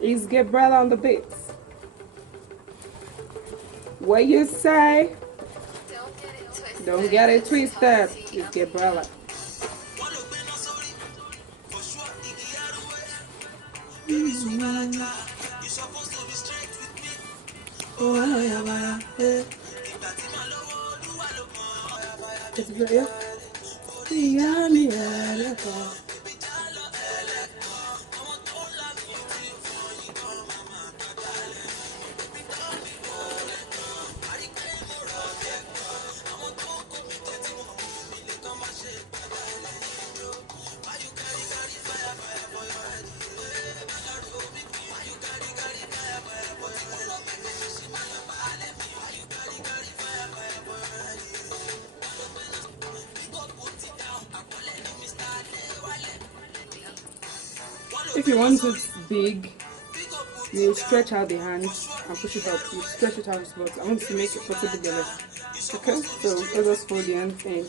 Is Gabriella on the beats? What you say? Don't get it twisted. It's Gabriella. If you want it big, you stretch out the hands and push it up. You stretch it out, but I want to make it possible together. Okay, so let's just fold the hands in.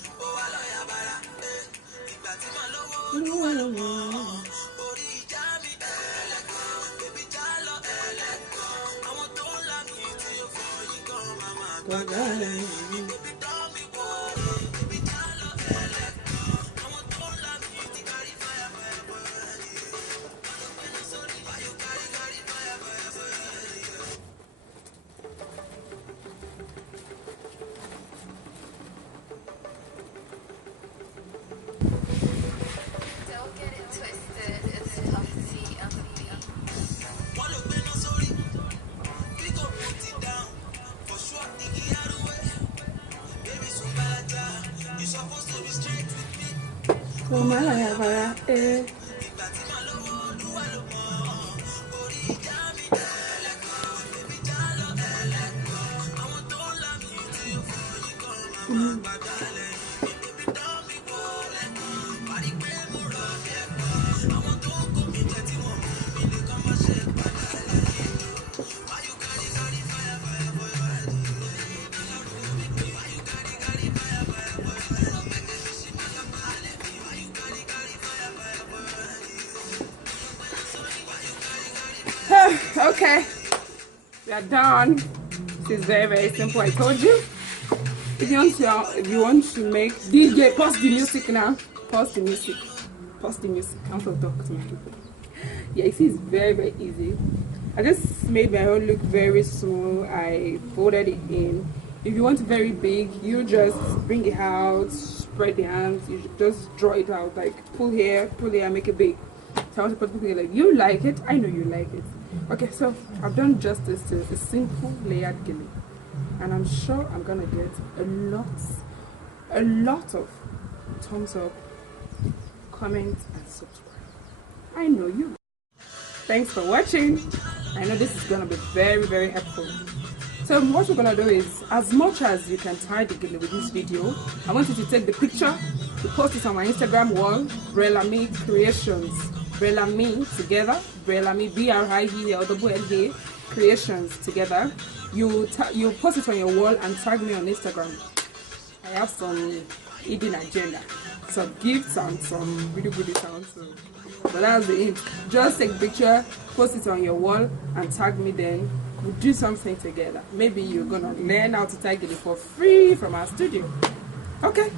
Okay, we are done. This is very simple. I told you. If you want to make DJ, pause the music now. Pause the music. Pause the music. I want to talk to my people. Yeah, you see, it's very easy. I just made my own look very small. I folded it in. If you want it very big, you just bring it out, spread the hands. You just draw it out, like pull here, make it big. So I want to put it like you like it. I know you like it. Okay, so I've done justice to a simple layered gilly, and I'm sure I'm gonna get a lot of thumbs up, comments, and subscribe. I know you. Thanks for watching. I know this is gonna be very helpful. So what we're gonna do is, as much as you can tie the gilly with this video, I want you to take the picture, to post it on my Instagram wall, Brelami Creations. Brelami together, Brelami BRIELLA Creations together. You post it on your wall and tag me on Instagram. I have some hidden agenda, some gifts and some really good sounds. So, but that's the it. Just take a picture, post it on your wall, and tag me. Then we'll do something together. Maybe you're gonna learn how to tag it for free from our studio. Okay.